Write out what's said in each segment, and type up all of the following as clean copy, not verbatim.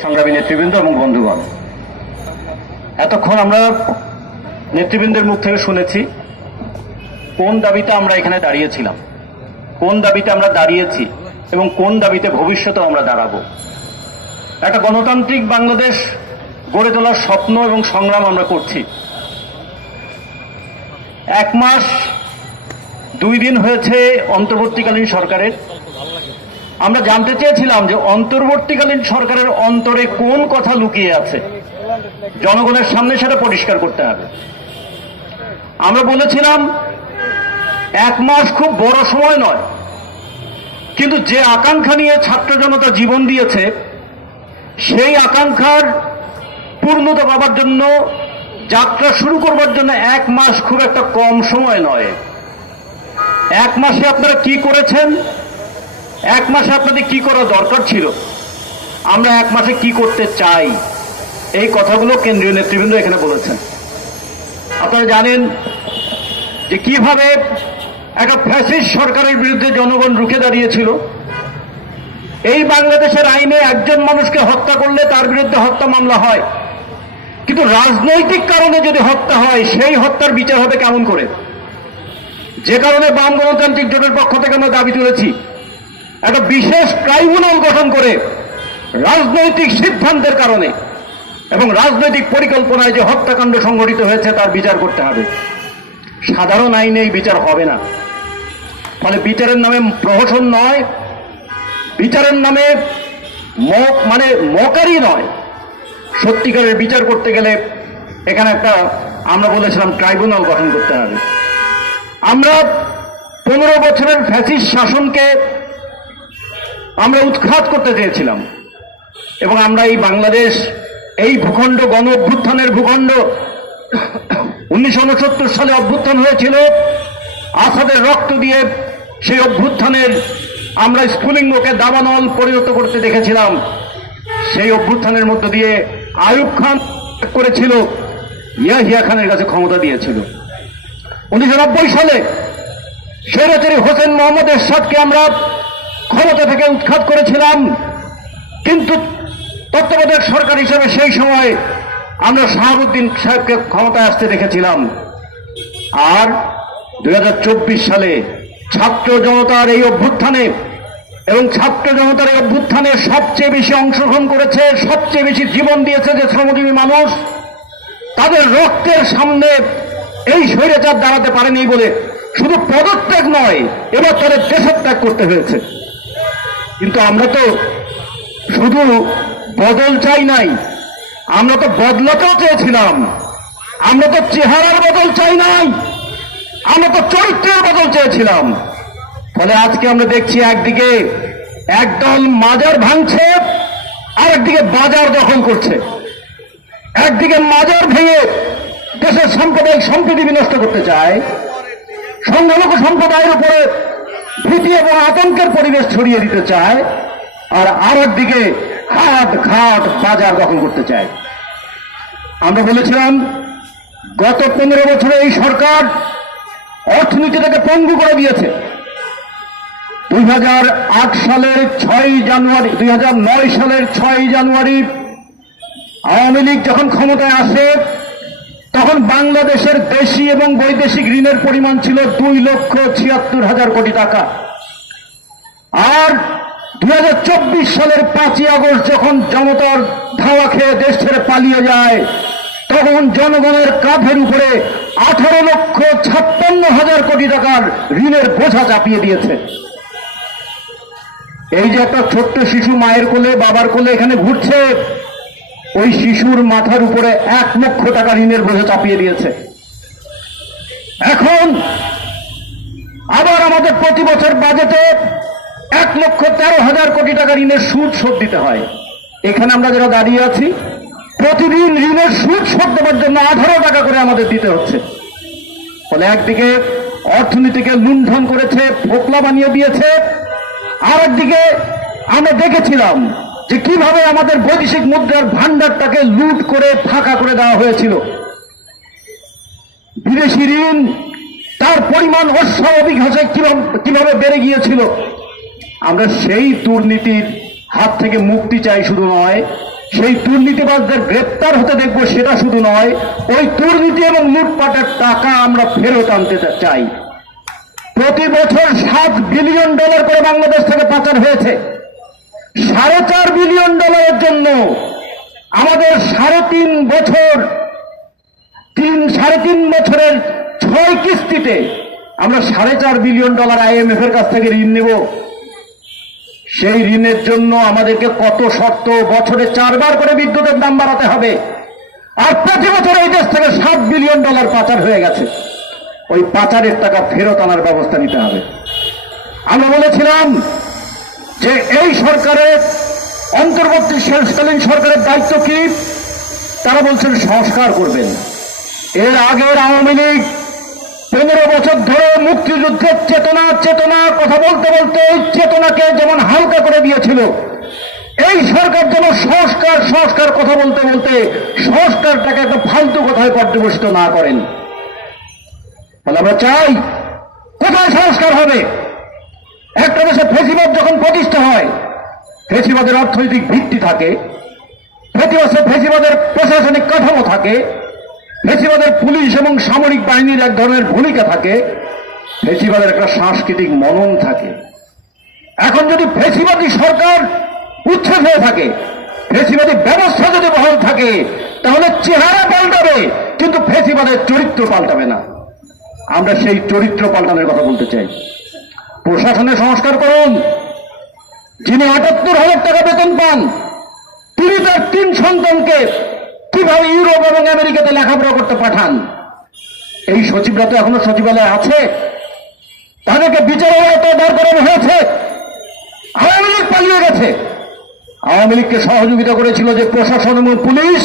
সংগ্রামী নেতৃবৃন্দ এবং বন্ধুগণ, এতক্ষণ আমরা নেতৃবৃন্দের মুখ থেকে শুনেছি কোন দাবিতে আমরা এখানে দাঁড়িয়েছিলাম, কোন দাবিতে আমরা দাঁড়িয়েছি এবং কোন দাবিতে ভবিষ্যতেও আমরা দাঁড়াবো। একটা গণতান্ত্রিক বাংলাদেশ গড়ে তোলার স্বপ্ন এবং সংগ্রাম আমরা করছি। 1 মাস 2 দিন হয়েছে অন্তর্বর্তীকালীন সরকারের। আমরা জানতে চেয়েছিলাম যে অন্তর্বর্তীকালীন সরকারের অন্তরে কোন কথা লুকিয়ে আছে, জনগণের সামনে সেটা পরিষ্কার করতে হবে। আমরা বলেছিলাম 1 মাস খুব বড় সময় নয়, কিন্তু যে আকাঙ্ক্ষা নিয়ে ছাত্র জনতা জীবন দিয়েছে সেই আকাঙ্ক্ষার পূর্ণতা পাবার জন্য, যাত্রা শুরু করবার জন্য 1 মাস খুব একটা কম সময় নয়। 1 মাসে আপনারা কি করেছেন, 1 মাসে আপনাদের কি করা দরকার ছিল, আমরা 1 মাসে কি করতে চাই, এই কথাগুলো কেন্দ্রীয় নেতৃবৃন্দ এখানে বলেছেন। আপনারা জানেন যে কিভাবে একটা ফ্যাসিস্ট সরকারের বিরুদ্ধে জনগণ রুখে দাঁড়িয়েছিল। এই বাংলাদেশের আইনে একজন মানুষকে হত্যা করলে তার বিরুদ্ধে হত্যা মামলা হয়, কিন্তু রাজনৈতিক কারণে যদি হত্যা হয় সেই হত্যার বিচার হবে কেমন করে? যে কারণে বাম গণতান্ত্রিক জোটের পক্ষ থেকে আমরা দাবি তুলেছি একটা বিশেষ ট্রাইব্যুনাল গঠন করে রাজনৈতিক সিদ্ধান্তের কারণে এবং রাজনৈতিক পরিকল্পনায় যে হত্যাকাণ্ড সংঘটিত হয়েছে তার বিচার করতে হবে। সাধারণ আইনে এই বিচার হবে না। ফলে বিচারের নামে প্রহসন নয়, বিচারের নামে মকারি নয়, সত্যিকারের বিচার করতে গেলে এখানে একটা আমরা বলেছিলাম ট্রাইব্যুনাল গঠন করতে হবে। আমরা 15 বছরের ফ্যাসিস্ট শাসনকে আমরা উৎখাত করতে চেয়েছিলাম এবং আমরা এই বাংলাদেশ, এই ভূখণ্ড গণ অভ্যুত্থানের ভূখণ্ড, 1969 সালে অভ্যুত্থান হয়েছিল আসাদের রক্ত দিয়ে। সেই অভ্যুত্থানের আমরা স্ফুলিঙ্গকে দাবানল পরিণত করতে দেখেছিলাম। সেই অভ্যুত্থানের মধ্য দিয়ে আইয়ুব খান করেছিল, ইয়াহিয়া খানের কাছে ক্ষমতা দিয়েছিল। 1990 সালে স্বৈরাচারী হোসেন মোহাম্মদ এরশাদকে আমরা ক্ষমতা থেকে উৎখাত করেছিলাম, কিন্তু তত্ত্বাবধায়ক সরকার হিসেবে সেই সময় আমরা শাহাবুদ্দিন সাহেবকে ক্ষমতায় আসতে দেখেছিলাম। আর 2024 সালে ছাত্র জনতার এই অভ্যুত্থানে এবং ছাত্র জনতার এই অভ্যুত্থানে সবচেয়ে বেশি অংশগ্রহণ করেছে, সবচেয়ে বেশি জীবন দিয়েছে যে শ্রমজীবী মানুষ, তাদের রক্তের সামনে এই স্বৈরাচার দাঁড়াতে পারেনি বলে শুধু পদত্যাগ নয়, এবার তাদের দেশত্যাগ করতে হয়েছে। কিন্তু আমরা তো শুধু বদল চাই নাই, আমরা তো বদলাতেও চেয়েছিলাম। আমরা তো চেহারার বদল চাই নাই, আমরা তো চরিত্রের বদল চেয়েছিলাম। ফলে আজকে আমরা দেখছি একদিকে একদল মাজার ভাঙছে, আর একদিকে বাজার দখল করছে। একদিকে মাজার ভেঙে দেশের সাম্প্রদায়িক সম্প্রীতি বিনষ্ট করতে চায়, সংখ্যালঘু সম্প্রদায়ের উপরে ভীতি এবং আতঙ্কের পরিবেশ ছড়িয়ে দিতে চায়, আর আরেকদিকে হাট ঘাট বাজার দখল করতে চায়। আমরা বলেছিলাম গত 15 বছরে এই সরকার অর্থনীতিটাকে পঙ্গু করে দিয়েছে। 2008 সালের 6 জানুয়ারি, 2009 সালের 6 জানুয়ারি আওয়ামী লীগ যখন ক্ষমতায় আসে তখন বাংলাদেশের দেশি এবং বৈদেশিক ঋণের পরিমাণ ছিল 2,76,000 কোটি টাকা। আর 2024 সালের 5ই আগস্ট যখন জনতার ধাওয়া খেয়ে দেশ ছেড়ে পালিয়ে যায়, তখন জনগণের কাঁধের উপরে 18,56,000 কোটি টাকার ঋণের বোঝা চাপিয়ে দিয়েছে। এই যে একটা ছোট্ট শিশু মায়ের কোলে বাবার কোলে এখানে ঘুরছে, ওই শিশুর মাথার উপরে 1 লক্ষ টাকা ঋণের বোঝা চাপিয়ে দিয়েছে। এখন আবার আমাদের প্রতি বছর বাজেটে 1,13,000 কোটি টাকা ঋণের সুদ শোধ দিতে হয়। এখানে আমরা যারা দাঁড়িয়ে আছি প্রতিদিন ঋণের সুদ শোধ দেওয়ার জন্য 18 টাকা করে আমাদের দিতে হচ্ছে। ফলে একদিকে অর্থনীতিকে লুণ্ঠন করেছে, ফোকলা বানিয়ে দিয়েছে, আর একদিকে আমরা দেখেছিলাম যে কিভাবে আমাদের বৈদেশিক মুদ্রার ভান্ডারটাকে লুট করে ফাঁকা করে দেওয়া হয়েছিল। বিদেশি ঋণ তার পরিমাণ অস্বাভাবিক হারে কিভাবে বেড়ে গিয়েছিল। আমরা সেই দুর্নীতির হাত থেকে মুক্তি চাই শুধু নয়, সেই দুর্নীতিবাজদের গ্রেপ্তার হতে দেখব সেটা শুধু নয়, ওই দুর্নীতি এবং লুটপাটের টাকা আমরা ফেরত আনতে চাই। প্রতি বছর $7 বিলিয়ন করে বাংলাদেশ থেকে পাচার হয়েছে। $4.5 বিলিয়ন জন্য আমাদের সাড়ে তিন বছরের 6 কিস্তিতে আমরা $4.5 বিলিয়ন IMF এর কাছ থেকে ঋণ নেব। সেই ঋণের জন্য আমাদেরকে কত শর্ত, বছরে 4 বার করে বিদ্যুতের দাম বাড়াতে হবে। আর প্রতি বছর এই দেশ থেকে $7 বিলিয়ন পাচার হয়ে গেছে। ওই পাচারের টাকা ফেরত আনার ব্যবস্থা নিতে হবে। আমরা বলেছিলাম যে এই সরকারের অন্তর্বর্তীকালীন সরকারের দায়িত্ব কি? তারা বলছেন সংস্কার করবেন। এর আগের আওয়ামী লীগ 15 বছর ধরে মুক্তিযুদ্ধের চেতনা কথা বলতে বলতে এই চেতনাকে যেমন হালকা করে দিয়েছিল, এই সরকার যেন সংস্কার কথা বলতে বলতে সংস্কারটাকে একটা ফালতু কথায় পর্যবেসিত না করেন। ফলে আমরা চাই, কোথায় সংস্কার হবে? একটা দেশে ফেসিবাদ যখন প্রতিষ্ঠা হয়, ফেসিবাদের অর্থনৈতিক ভিত্তি থাকে, ফেসিবাদের প্রশাসনিক কাঠামো থাকে, ফেসিবাদের পুলিশ এবং সামরিক বাহিনীর এক ধরনের ভূমিকা থাকে, ফেসিবাদের একটা সাংস্কৃতিক মনন থাকে। এখন যদি ফেসিবাদী সরকার উচ্ছেদ হয়ে থাকে, ফেসিবাদী ব্যবস্থা যদি বহাল থাকে, তাহলে চেহারা পাল্টাবে, কিন্তু ফেসিবাদের চরিত্র পাল্টাবে না। আমরা সেই চরিত্র পাল্টানোর কথা বলতে চাই। প্রশাসনে সংস্কার করুন। যিনি ৭৮,০০০ টাকা বেতন পান, তিনি তার 3 সন্তানকে কিভাবে ইউরোপ এবং আমেরিকাতে লেখাপড়া করতে পাঠান? এই সচিবরা তো এখনো সচিবালয়ে আছে, তাদেরকে বিচারের আওতায় দাঁড় করানো হয়েছে। আওয়ামী লীগ পালিয়ে গেছে। আওয়ামী লীগকে সহযোগিতা করেছিল যে প্রশাসন এবং পুলিশ,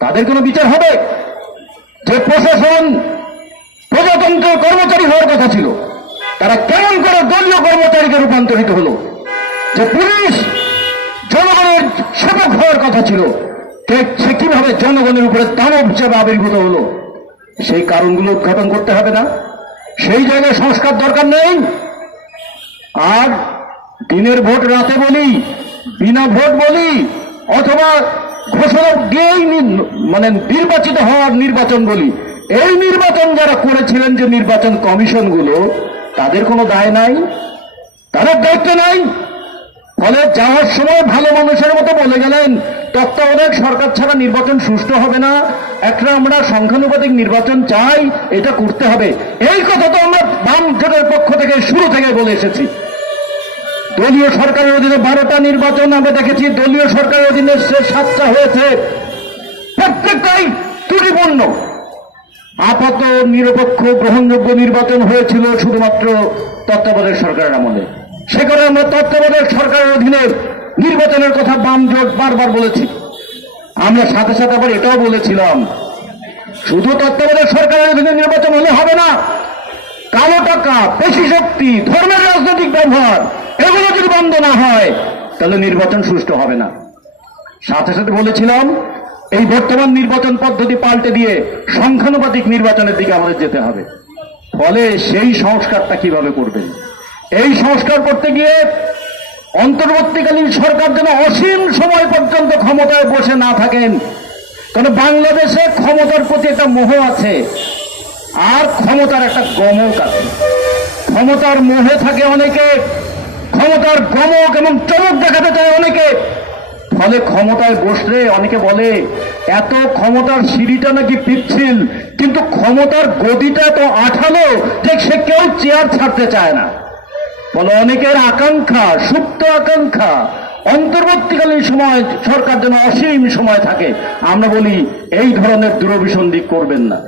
তাদের কোনো বিচার হবে? যে প্রশাসন প্রজাতন্ত্র কর্মচারী হওয়ার কথা ছিল, তারা কেমন করে দলীয় কর্মচারীকে রূপান্তরিত হলো? যে পুলিশ জনগণের সেবক হওয়ার কথা ছিল, সে কিভাবে জনগণের উপরে দানব হিসেবে আবির্ভূত হলো? সেই কারণগুলো উদ্ঘাটন করতে হবে না? সেই জায়গায় সংস্কার দরকার নেই? আর দিনের ভোট রাতে বলি, বিনা ভোট বলি, অথবা ঘোষণা দিয়েই নির্বাচিত হওয়ার নির্বাচন বলি, এই নির্বাচন যারা করেছিলেন, যে নির্বাচন কমিশনগুলো, তাদের কোনো দায় নাই, তাদের দায়িত্ব নাই। ফলে যাওয়ার সময় ভালো মানুষের মতো বলে গেলেন, তত্ত্বাবধায়ক সরকার ছাড়া নির্বাচন সুষ্ঠু হবে না, একটা আমরা সংখ্যানুপাতিক নির্বাচন চাই, এটা করতে হবে। এই কথা তো আমরা বাম জোটের পক্ষ থেকে শুরু থেকে বলে এসেছি। দলীয় সরকারের অধীনে 12টা নির্বাচন আমরা দেখেছি, দলীয় সরকারের অধীনে 7টা হয়েছে, প্রত্যেকটাই ত্রুটিপূর্ণ। আপাত নিরপেক্ষ গ্রহণযোগ্য নির্বাচন হয়েছিল শুধুমাত্র তত্ত্বাবধায়ক সরকারের আমলে। সে কারণে আমরা তত্ত্বাবধায়ক সরকারের অধীনে নির্বাচনের কথা বাম জোট বারবার বলেছি। আমরা সাথে সাথে আবার এটাও বলেছিলাম, শুধু তত্ত্বাবধায়ক সরকারের অধীনে নির্বাচন হলে হবে না, কালো টাকা, পেশি শক্তি, ধর্মের রাজনৈতিক ব্যবহার, এগুলো যদি বন্ধ না হয়, তাহলে নির্বাচন সুষ্ঠু হবে না। সাথে সাথে বলেছিলাম, এই বর্তমান নির্বাচন পদ্ধতি পাল্টে দিয়ে সংখ্যানুপাতিক নির্বাচনের দিকে আমাদের যেতে হবে। ফলে সেই সংস্কারটা কিভাবে করবেন? এই সংস্কার করতে গিয়ে অন্তর্বর্তীকালীন সরকার যেন অসীম সময় পর্যন্ত ক্ষমতায় বসে না থাকেন। কারণ বাংলাদেশে ক্ষমতার প্রতি একটা মোহ আছে, আর ক্ষমতার একটা গমক আছে। ক্ষমতার মোহে থাকে অনেকে, ক্ষমতার গমক এবং চমক দেখাতে চায় অনেকে। ফলে ক্ষমতায় বসলে অনেকে বলে, এত ক্ষমতার সিঁড়িটা নাকি পিচ্ছিল, কিন্তু ক্ষমতার গদিটা তো আঠালো যে সে কেউ চেয়ার ছাড়তে চায় না। ফলে অনেকের আকাঙ্ক্ষা, সুপ্ত আকাঙ্ক্ষা, অন্তর্বর্তীকালীন সময় সরকার যেন অসীম সময় থাকে। আমরা বলি, এই ধরনের দূরভিসন্ধি করবেন না।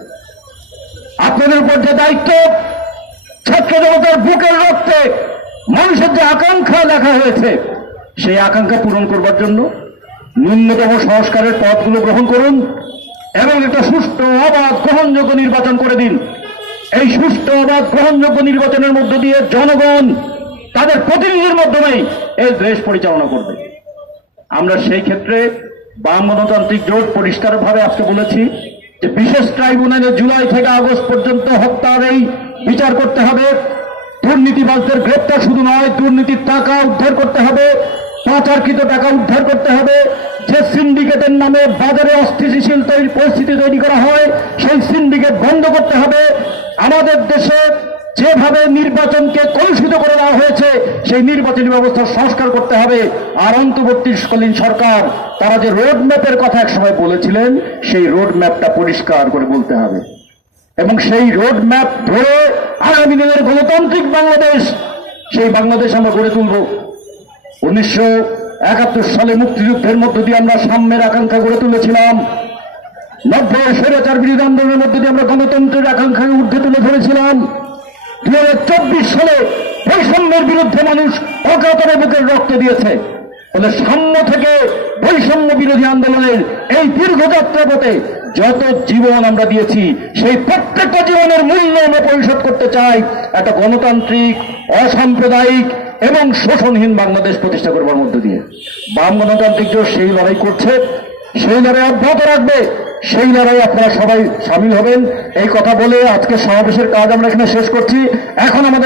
আপনাদের উপর যে দায়িত্ব, ছাত্র জনতার বুকের রক্তে মানুষের যে আকাঙ্ক্ষা লেখা হয়েছে, সেই আকাঙ্ক্ষা পূরণ করবার জন্য ন্যূনতম সংস্কারের পথগুলো গ্রহণ করুন এবং একটা সুষ্ঠু, অবাধ, গ্রহণযোগ্য নির্বাচন করে দিন। এই সুষ্ঠু, অবাধ, গ্রহণযোগ্য নির্বাচনের মধ্য দিয়ে জনগণ তাদের প্রতিনিধির মাধ্যমেই এই দেশ পরিচালনা করবে। আমরা সেই ক্ষেত্রে বাম গণতান্ত্রিক জোট পরিষ্কারভাবে আজকে বলেছি যে বিশেষ ট্রাইব্যুনালে জুলাই থেকে আগস্ট পর্যন্ত হত্যার এই বিচার করতে হবে। দুর্নীতিবাজদের গ্রেপ্তার শুধু নয়, দুর্নীতির টাকা উদ্ধার করতে হবে, পাচারকৃত টাকা উদ্ধার করতে হবে, সিন্ডিকেটের নামে বাজারে অস্থিতিশীল পরিস্থিতি তৈরি করা হয়, সেই সিন্ডিকেট বন্ধ করতে হবে। আমাদের দেশে যেভাবে নির্বাচনকে কলুষিত করে দেওয়া হয়েছে, সেই নির্বাচনী ব্যবস্থা সংস্কার করতে হবে। আর অন্তর্বর্তীকালীন সরকার তারা যে রোড ম্যাপের কথা একসময় বলেছিলেন, সেই রোড ম্যাপটা পরিষ্কার করে বলতে হবে এবং সেই রোড ম্যাপ ধরে আগামী দিনের গণতান্ত্রিক বাংলাদেশ, সেই বাংলাদেশ আমরা গড়ে তুলব। 1971 সালে মুক্তিযুদ্ধের মধ্য দিয়ে আমরা সাম্যের আকাঙ্ক্ষা গড়ে তুলেছিলাম। 90 স্বৈরাচার বিরোধী আন্দোলনের মধ্য দিয়ে আমরা গণতন্ত্রের আকাঙ্ক্ষাকে ঊর্ধ্বে তুলে ধরেছিলাম। 2024 সালে বৈষম্যের বিরুদ্ধে মানুষ অকাতরে বুকের রক্ত দিয়েছে। ফলে সাম্য থেকে বৈষম্য বিরোধী আন্দোলনের এই দীর্ঘযাত্রা পথে যত জীবন আমরা দিয়েছি, সেই প্রত্যেকটা জীবনের মূল্য আমরা পরিশোধ করতে চাই। একটা গণতান্ত্রিক, অসাম্প্রদায়িক এবং শোষণহীন বাংলাদেশ প্রতিষ্ঠা করবার মধ্য দিয়ে বাম গণতান্ত্রিক জোট সেই লড়াই করছে, সেই লড়াই অব্যাহত রাখবে। সেই লড়াই আপনারা সবাই সামিল হবেন। এই কথা বলে আজকে সমাবেশের কাজ আমরা এখানে শেষ করছি। এখন আমাদের